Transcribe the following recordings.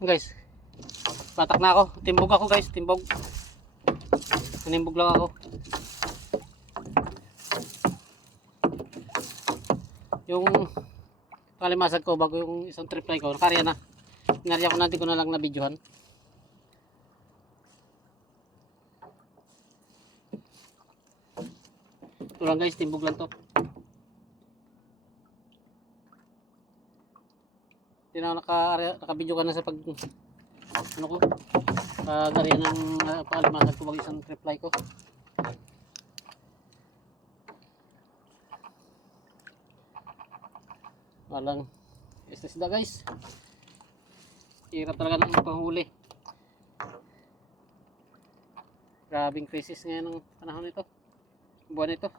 Guys, patak na ako. Timbog ako guys, timbog. Tinimbog lang ako. Yung palimasag ko bago yung isang trip fly ko, nakarya na. Inarya ko natin ko na lang na videohan. Ito lang guys, timbog lang to. Hindi na naka-video ka na sa pag ano ko, pag-arya ng palimasag ko bago isang trip fly ko. Walang isda guys. Hirap talaga ng panghuli. Grabing crisis ngayon ng panahon nito. Buwan nito.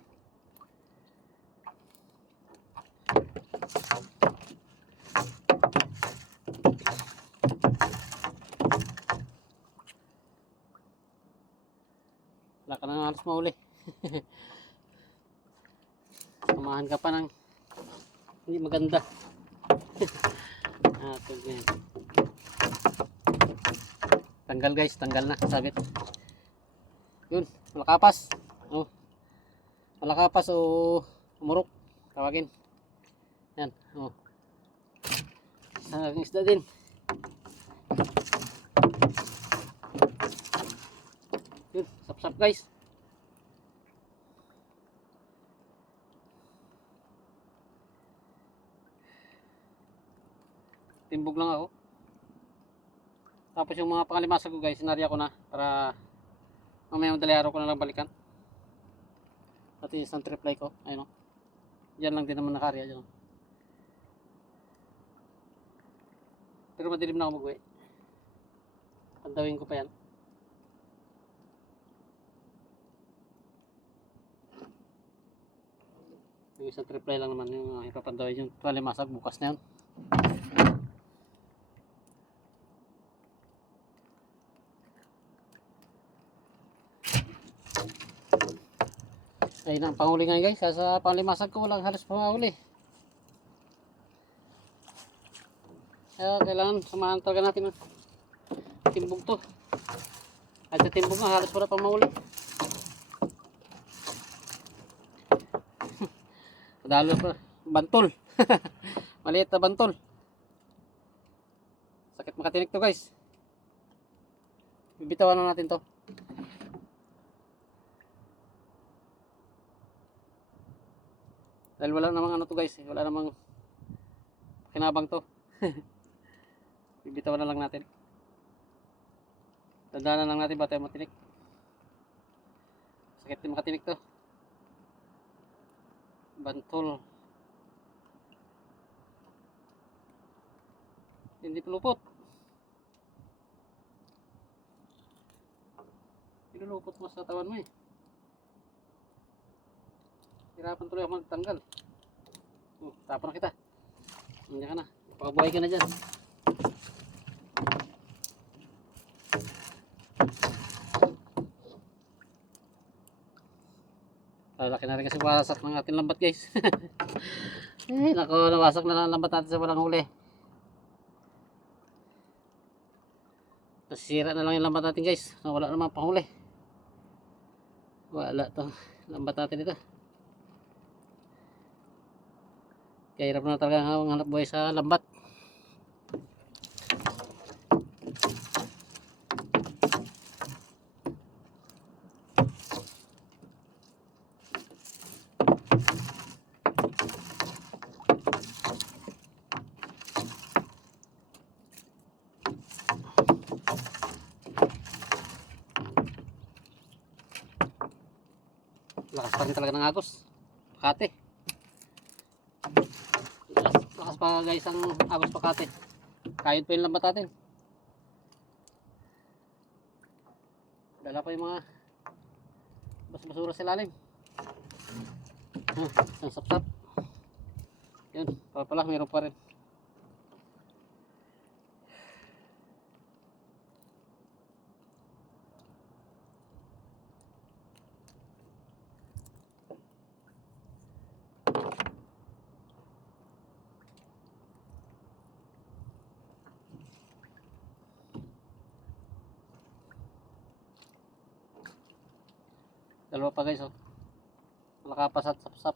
Wala ka na halos mahuli. Samahan ka pa ng hindi maganda. Ito yan. Tanggal guys, tanggal na sabit. Yun, malakapas. Oh. Malakapas o umurok. Tawagin. Yan, oh. Isang isda din. Yun, sap-sap guys. Timbog lang ako. Tapos yung mga pangalimasag ko guys, sinarya ko na para mamaya madali araw ko na lang balikan. At isang trip fly ko, ayun o. Diyan lang din naman nakarya dyan o. Pero madilim na ako mag-uwi. Pandawin ko pa yan. Yung isang trip fly lang naman yung ipapandawin yung pangalimasag bukas na yun. Ayun ang panghuli nga guys, sa panglimasag ko walang halos panghuli. Kaya kailangan samahan talaga natin ng timbog to. At sa timbog nga halos wala pang mahuli. Padalo pa, bantol. Maliit na bantol. Sakit makatinik to guys. Bibitawan na natin to. Dahil wala namang ano to guys, wala namang kinabang to. Bibitawan na lang natin. Dandanan lang natin ba tayo matinik. Sakit din makatinik to. Bantol. Hindi pulupot. Pinulupot mo sa tawan mo eh. Hirapan tuloy ako magtanggal. Tapon na kita. Nandiyan ka na. Pakabuhay ka na dyan. Laki na rin kasi wasak ng ating lambat guys. Eh, nako, nawasak na lang ang lambat natin sa walang huli. Nasira na lang yung lambat natin guys. Wala naman panghuli. Wala to. Lambat natin ito. Kaya hirap na talaga ang hanap buhay sa lambat. Lakas pa rin talaga ng agos. Pakate. Lakas pa guys ang agos pakate. Kayod pa yung lambat natin. Dala pa yung mga basura sa ilalim. Ang sapsap. Yun, pala mayroon pa rin. Dalawa pa guys, oh. Malakapas at sapsap.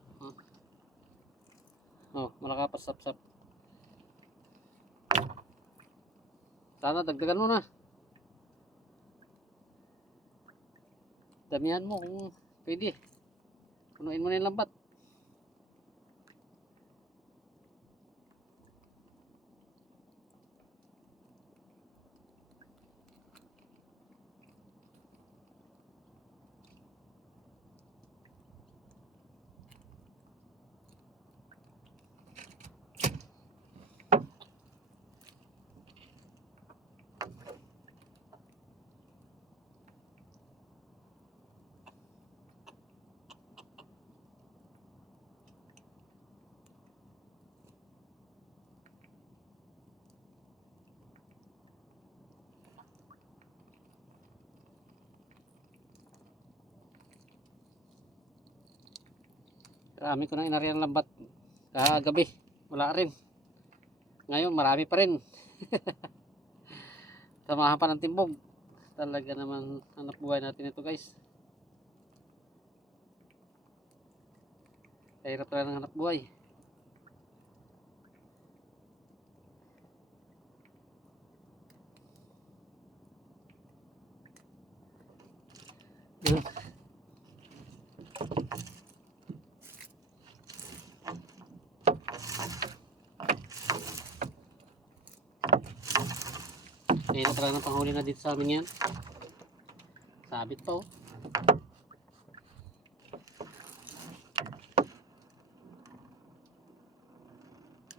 Oh, malakapas sapsap. Sana dagdagan mo na. Damihan mo kung pwede. Punuin mo na yung lambat. Marami ko na inari ang lambat kagabi, wala rin. Ngayon marami pa rin. Samahan pa ng timbog. Talaga naman hanap buhay natin ito guys. Kahirap talaga ng hanap buhay. Yun. Kaya talaga ng panghuli na dito sa amin yan. Sabit pa, oh.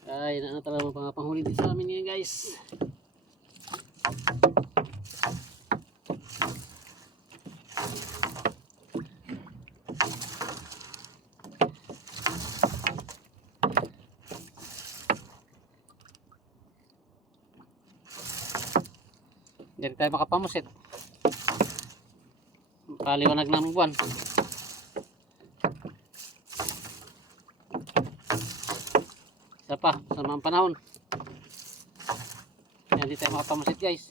Ay, na talaga mga panghuli dito sa amin yan guys. Hindi tayo makapamusit. Paliwanag ng buwan. Isa pa, sa mga panahon. Hindi tayo makapamusit guys.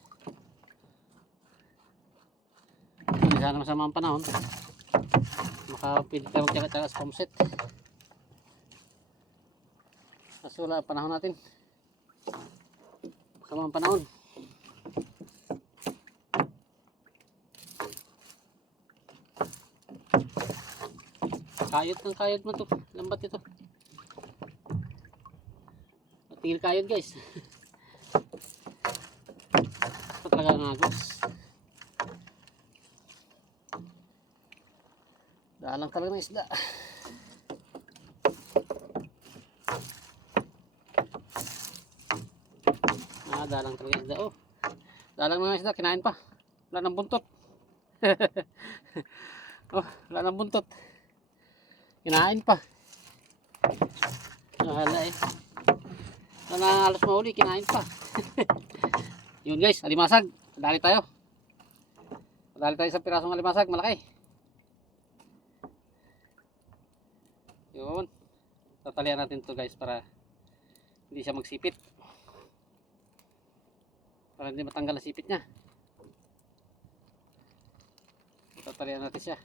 Hindi sana masama ang panahon. Makapili tayo magtyaga-tyaga sa pamusit. Kasi wala ang panahon natin. Masama ang panahon. Kayod ng kayod mo to. Lambat ito. Tingil kayod guys. Ito talaga ang agos. Dalang talaga ng isda. Dalang talaga isda. Oh. Dalang ng isda. Kinain pa. Wala ng buntot. Oh, wala ng buntot. Kinain pa. Wala eh. Na halos mahuli, kinain pa. Yun guys, alimasag. Dali tayo. Dali tayo sa pirasong alimasag, malaki. Yun. Tatalian natin to guys para hindi siya magsipit. Para hindi matanggal ang sipit niya. Tatalian natin siya.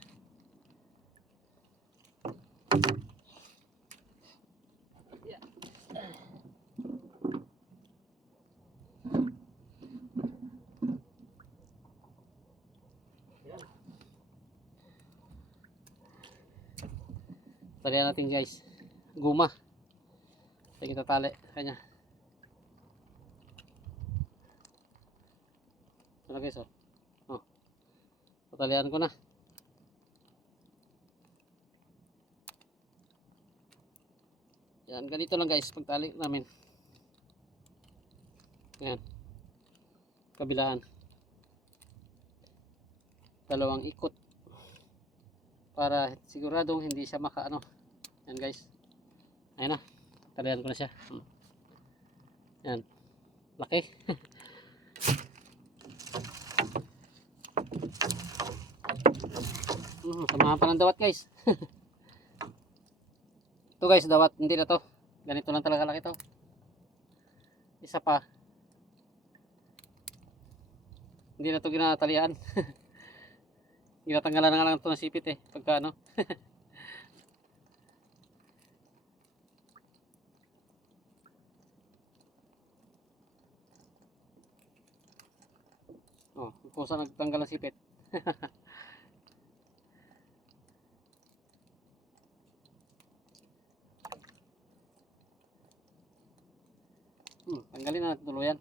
Talian natin guys. Guma. Sige kita tali kanya. Ito na guys, oh. Oh. Tatalian ko na. Yan, ganito lang guys pagtali namin. Yan. Kabilaan. Dalawang ikot. Para siguradong hindi siya makaano. Yan guys. Ayun na. Talian ko na siya. Yan. Laki. Samahan pa ng dawat guys. Ito guys, dawat. Hindi na to. Ganito lang talaga laki to. Isa pa. Hindi na to ginatalian. Ginatanggalan na nga lang ito ng sipit eh. Pagka ano. Oh, kung saan nagtanggal ng sipit. Tanggalin na tuluyan.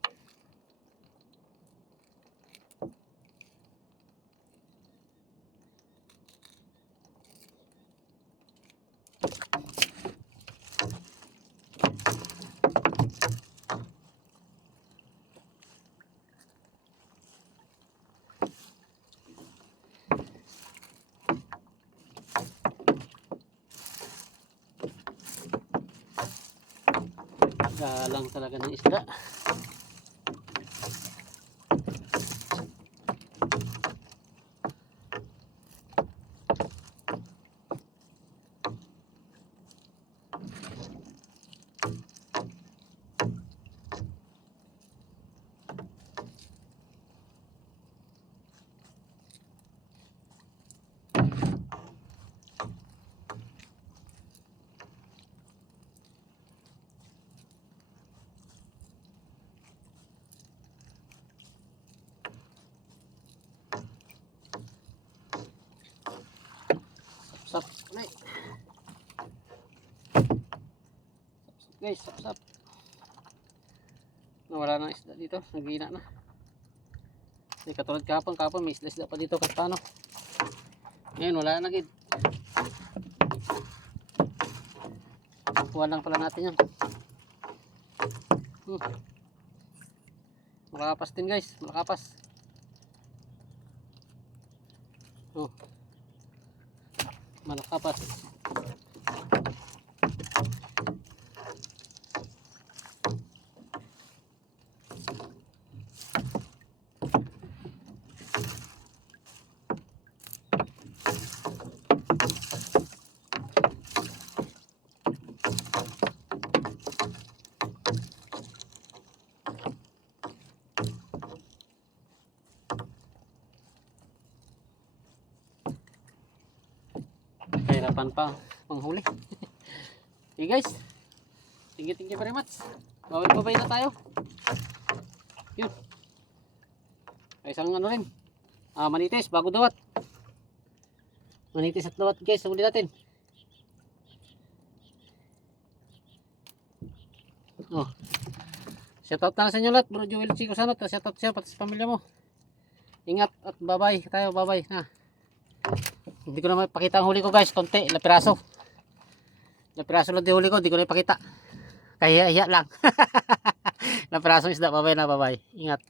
Galang talaga ng isda. Sap ulit. Sap guys, sap. Nawala na isda dito, nagihina na. Hindi katulad kahapon may isda pa dito kahit paano. Ngayon wala na gid. Kuha lang pala natin yan. Malakapas din guys, malakapas. Oh. Malakapas. Kahirapan pa panghuli. Okay guys, thank you very much. Babay na tayo. Yun, isang ano rin, manitis bago dawat. Manitis at dawat guys, huli natin. Oh, shoutout na sa inyo lahat, Bro Joel Chico Sanot. Shoutout siya pati sa pamilya mo. Ingat at bye tayo, bye na. Hindi ko na mapakita ang huli ko guys, konti, ilang piraso lang di huli ko, hindi ko na ipakita, kaya iya lang. Ilang pirasong isda, bye na, ingat.